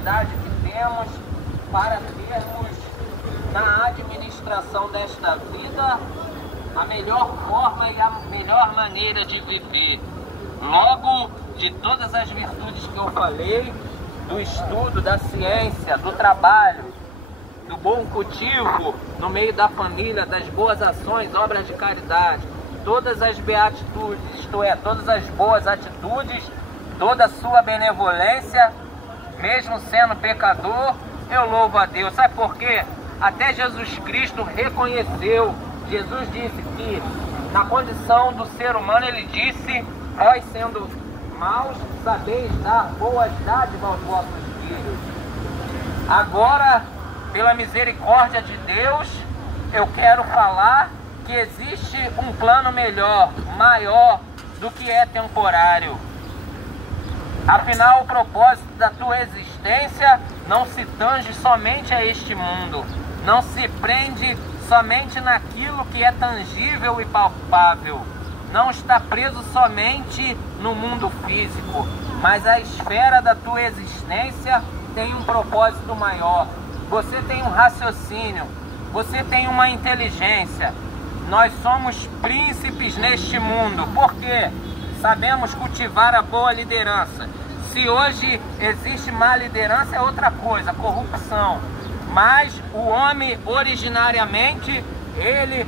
oportunidade que temos para termos na administração desta vida a melhor forma e a melhor maneira de viver. Logo, de todas as virtudes que eu falei, do estudo, da ciência, do trabalho, do bom cultivo no meio da família, das boas ações, obras de caridade, todas as beatitudes, isto é, todas as boas atitudes, toda a sua benevolência, mesmo sendo pecador, eu louvo a Deus. Sabe por quê? Até Jesus Cristo reconheceu. Jesus disse que, na condição do ser humano, ele disse: vós sendo maus, sabeis dar boas dádivas aos vossos filhos. Agora, pela misericórdia de Deus, eu quero falar que existe um plano melhor, maior do que é temporário. Afinal, o propósito da tua existência não se tange somente a este mundo, não se prende somente naquilo que é tangível e palpável, não está preso somente no mundo físico, mas a esfera da tua existência tem um propósito maior. Você tem um raciocínio, você tem uma inteligência. Nós somos príncipes neste mundo, porque sabemos cultivar a boa liderança. Se hoje existe má liderança é outra coisa, corrupção. Mas o homem originariamente, ele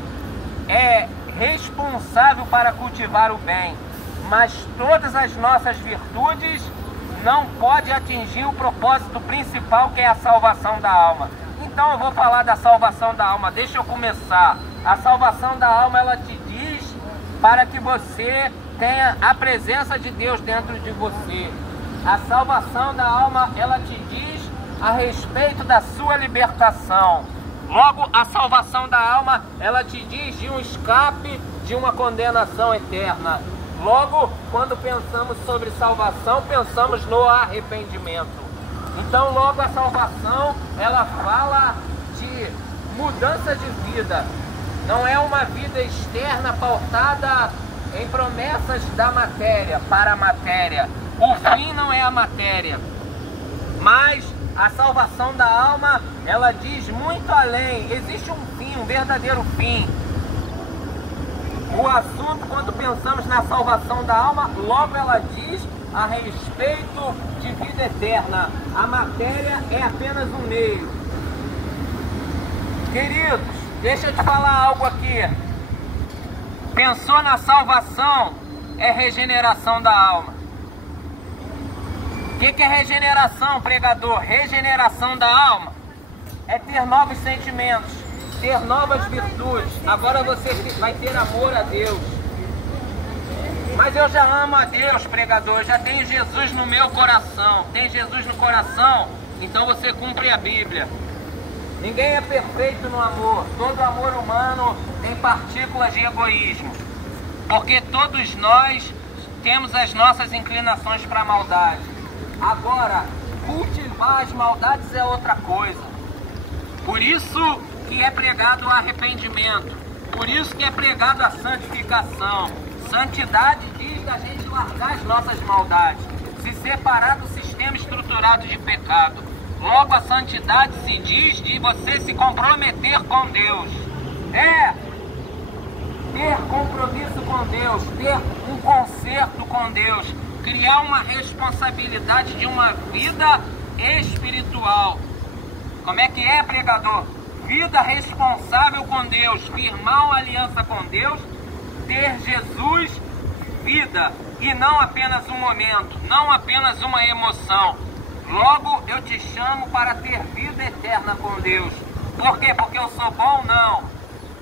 é responsável para cultivar o bem. Mas todas as nossas virtudes não podem atingir o propósito principal, que é a salvação da alma. Então eu vou falar da salvação da alma. Deixa eu começar. A salvação da alma, ela te diz para que você tenha a presença de Deus dentro de você. A salvação da alma, ela te diz a respeito da sua libertação. Logo, a salvação da alma, ela te diz de um escape de uma condenação eterna. Logo, quando pensamos sobre salvação, pensamos no arrependimento. Então, logo, a salvação, ela fala de mudança de vida. Não é uma vida externa pautada em promessas da matéria para a matéria. O fim não é a matéria, mas a salvação da alma, ela diz muito além. Existe um fim, um verdadeiro fim. O assunto, quando pensamos na salvação da alma, logo ela diz a respeito de vida eterna. A matéria é apenas um meio. Queridos, deixa eu te falar algo aqui. Pensou na salvação, é regeneração da alma. O que é regeneração, pregador? Regeneração da alma é ter novos sentimentos, ter novas virtudes. Agora você vai ter amor a Deus. Mas eu já amo a Deus, pregador, eu já tenho Jesus no meu coração. Tem Jesus no coração, então você cumpre a Bíblia. Ninguém é perfeito no amor. Todo amor humano tem partículas de egoísmo, porque todos nós temos as nossas inclinações para a maldade. Agora, cultivar as maldades é outra coisa. Por isso que é pregado o arrependimento. Por isso que é pregado a santificação. Santidade diz da gente largar as nossas maldades, se separar do sistema estruturado de pecado. Logo, a santidade se diz de você se comprometer com Deus. É ter compromisso com Deus, ter um concerto com Deus, criar uma responsabilidade de uma vida espiritual. Como é que é, pregador? Vida responsável com Deus, firmar uma aliança com Deus, ter Jesus, vida, e não apenas um momento, não apenas uma emoção. Logo, eu te chamo para ter vida eterna com Deus. Por quê? Porque eu sou bom? Não.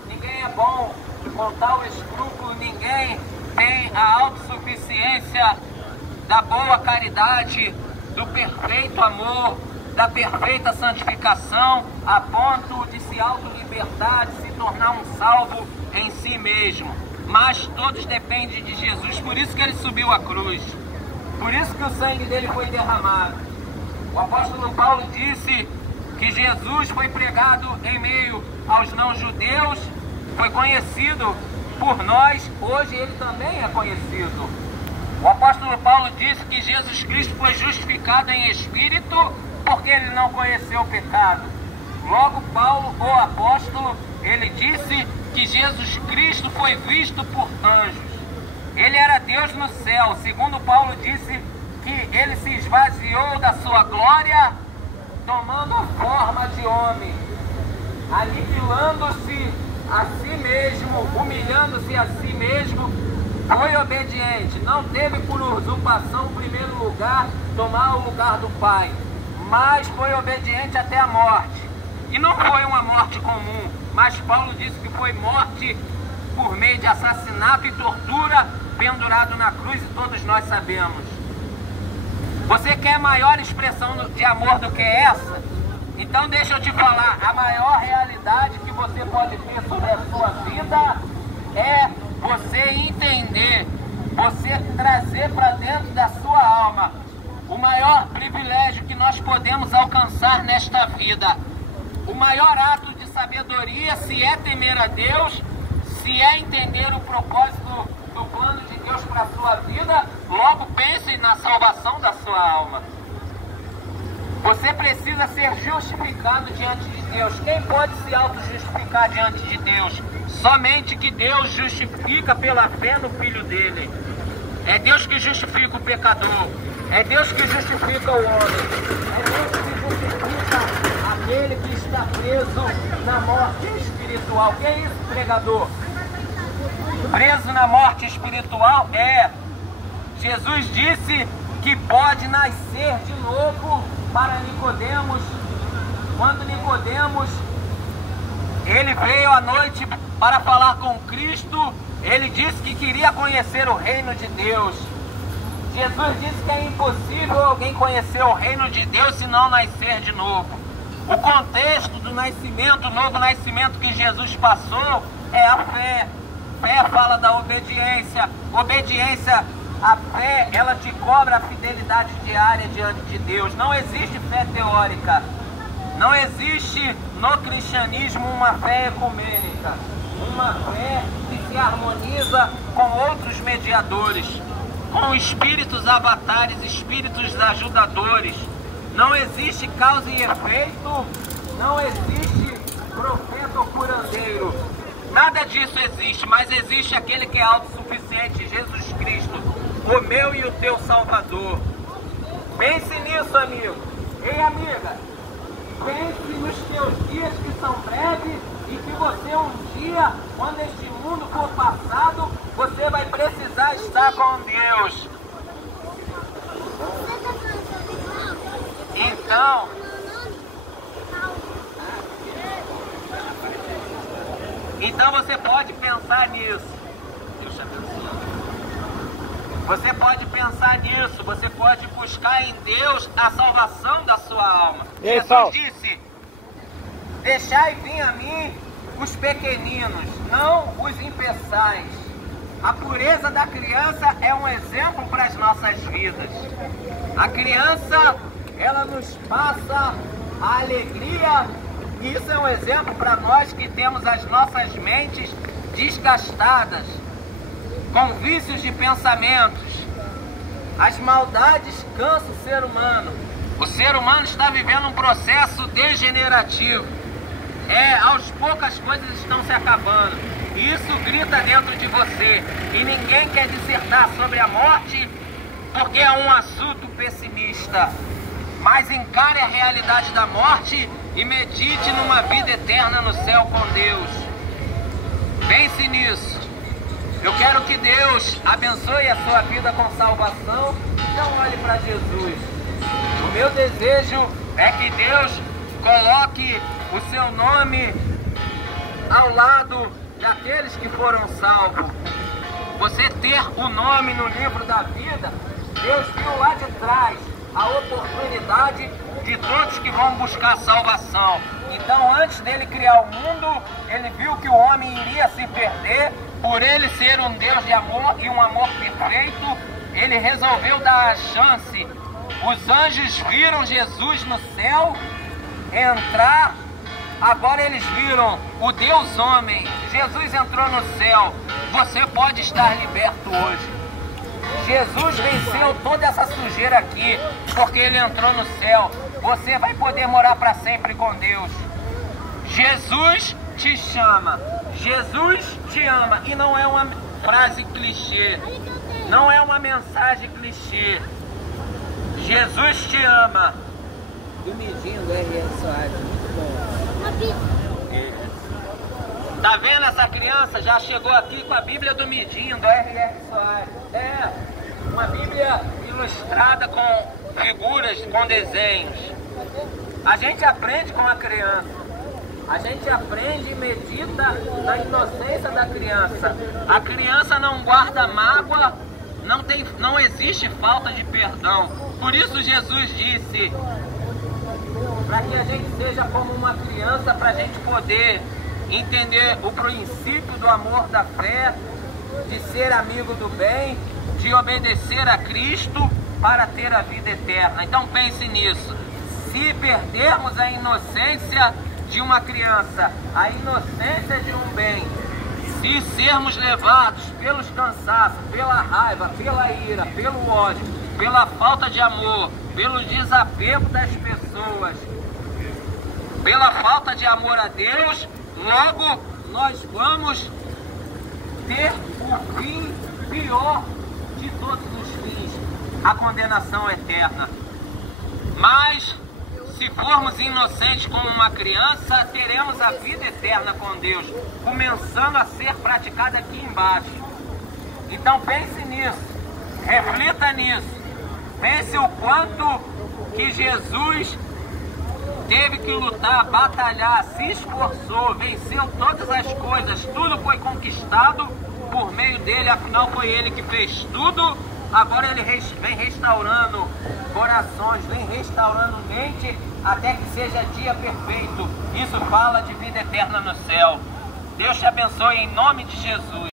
Ninguém é bom. Com tal escrúpulo, ninguém tem a autossuficiência da boa caridade, do perfeito amor, da perfeita santificação, a ponto de se autolibertar, de se tornar um salvo em si mesmo. Mas todos dependem de Jesus, por isso que ele subiu à cruz, por isso que o sangue dele foi derramado. O apóstolo Paulo disse que Jesus foi pregado em meio aos não-judeus, foi conhecido por nós, hoje ele também é conhecido. O apóstolo Paulo disse que Jesus Cristo foi justificado em espírito porque porque ele não conheceu o pecado. Logo, Paulo, o apóstolo, ele disse que Jesus Cristo foi visto por anjos. Ele era Deus no céu. Segundo Paulo disse que ele se esvaziou da sua glória, tomando a forma de homem, aniquilando-se a si mesmo, humilhando-se a si mesmo, foi obediente. Não teve por usurpação o primeiro lugar, tomar o lugar do Pai, mas foi obediente até a morte. E não foi uma morte comum, mas Paulo disse que foi morte por meio de assassinato e tortura, pendurado na cruz, e todos nós sabemos. Você quer maior expressão de amor do que essa? Então deixa eu te falar, a maior realidade que você pode ter sobre a sua vida é você entender, você trazer para dentro da sua alma o maior privilégio que nós podemos alcançar nesta vida. O maior ato de sabedoria, se é temer a Deus, se é entender o propósito do plano de Deus para a sua vida, logo pense na salvação da sua alma. Você precisa ser justificado diante de Deus. Quem pode se auto-justificar diante de Deus? Somente que Deus justifica pela fé no Filho dele. É Deus que justifica o pecador. É Deus que justifica o homem. É Deus que justifica aquele que está preso na morte espiritual. Que é isso, pregador? Preso na morte espiritual é... Jesus disse que pode nascer de novo para Nicodemos. Quando Nicodemos, ele veio à noite para falar com Cristo, ele disse que queria conhecer o reino de Deus. Jesus disse que é impossível alguém conhecer o reino de Deus se não nascer de novo. O contexto do nascimento, o novo nascimento que Jesus passou é a fé. Fé fala da obediência. Obediência, a fé, ela te cobra a fidelidade diária diante de Deus. Não existe fé teórica. Não existe no cristianismo uma fé ecumênica. Uma fé que se harmoniza com outros mediadores, com espíritos avatares, espíritos ajudadores. Não existe causa e efeito, não existe profeta ou curandeiro. Nada disso existe, mas existe aquele que é autossuficiente, Jesus Cristo, o meu e o teu Salvador. Pense nisso, amigo. Ei, amiga, pense nos teus dias que são breves e que você um dia, quando este mundo for passado, você vai precisar estar com Deus. Então você pode pensar nisso. Deus te abençoe. Você pode pensar nisso, você pode buscar em Deus a salvação da sua alma. Jesus disse: deixai vir a mim os pequeninos, não os impeçais. A pureza da criança é um exemplo para as nossas vidas. A criança, ela nos passa a alegria, e isso é um exemplo para nós que temos as nossas mentes desgastadas, com vícios de pensamentos. As maldades cansam o ser humano. O ser humano está vivendo um processo degenerativo. Aos poucos as coisas estão se acabando. E isso grita dentro de você. E ninguém quer dissertar sobre a morte porque é um assunto pessimista. Mas encare a realidade da morte e medite numa vida eterna no céu com Deus. Pense nisso. Eu quero que Deus abençoe a sua vida com salvação. Não olhe para Jesus. O meu desejo é que Deus coloque o seu nome ao lado daqueles que foram salvos. Você ter o nome no livro da vida, Deus viu lá de trás a oportunidade de todos que vão buscar salvação. Então, antes dele criar o mundo, ele viu que o homem iria se perder. Por ele ser um Deus de amor e um amor perfeito, ele resolveu dar a chance. Os anjos viram Jesus no céu entrar. Agora eles viram o Deus homem. Jesus entrou no céu. Você pode estar liberto hoje. Jesus venceu toda essa sujeira aqui, porque ele entrou no céu. você vai poder morar para sempre com Deus. Jesus te chama, Jesus te ama, e não é uma frase clichê, não é uma mensagem clichê. Jesus te ama. E o midinho do R.R. Soares, muito bom. Tá vendo essa criança? Já chegou aqui com a Bíblia do Midinho, do R.R. Soares. É, uma Bíblia ilustrada com figuras, com desenhos. A gente aprende com a criança. A gente aprende e medita na inocência da criança. A criança não guarda mágoa, não existe falta de perdão. Por isso Jesus disse, para que a gente seja como uma criança, para a gente poder entender o princípio do amor, da fé, de ser amigo do bem, de obedecer a Cristo para ter a vida eterna. Então pense nisso. Se perdermos a inocência de uma criança, a inocência de um bem, se sermos levados pelos cansaços, pela raiva, pela ira, pelo ódio, pela falta de amor, pelo desapego das pessoas, pela falta de amor a Deus, logo nós vamos ter o fim pior de todos os fins, a condenação eterna. Mas se formos inocentes como uma criança, teremos a vida eterna com Deus, começando a ser praticada aqui embaixo. Então pense nisso, reflita nisso, pense o quanto que Jesus teve que lutar, batalhar, se esforçou, venceu todas as coisas, tudo foi conquistado por meio dele, afinal foi ele que fez tudo. Agora ele vem restaurando corações, vem restaurando mente, até que seja dia perfeito. Isso fala de vida eterna no céu. Deus te abençoe em nome de Jesus.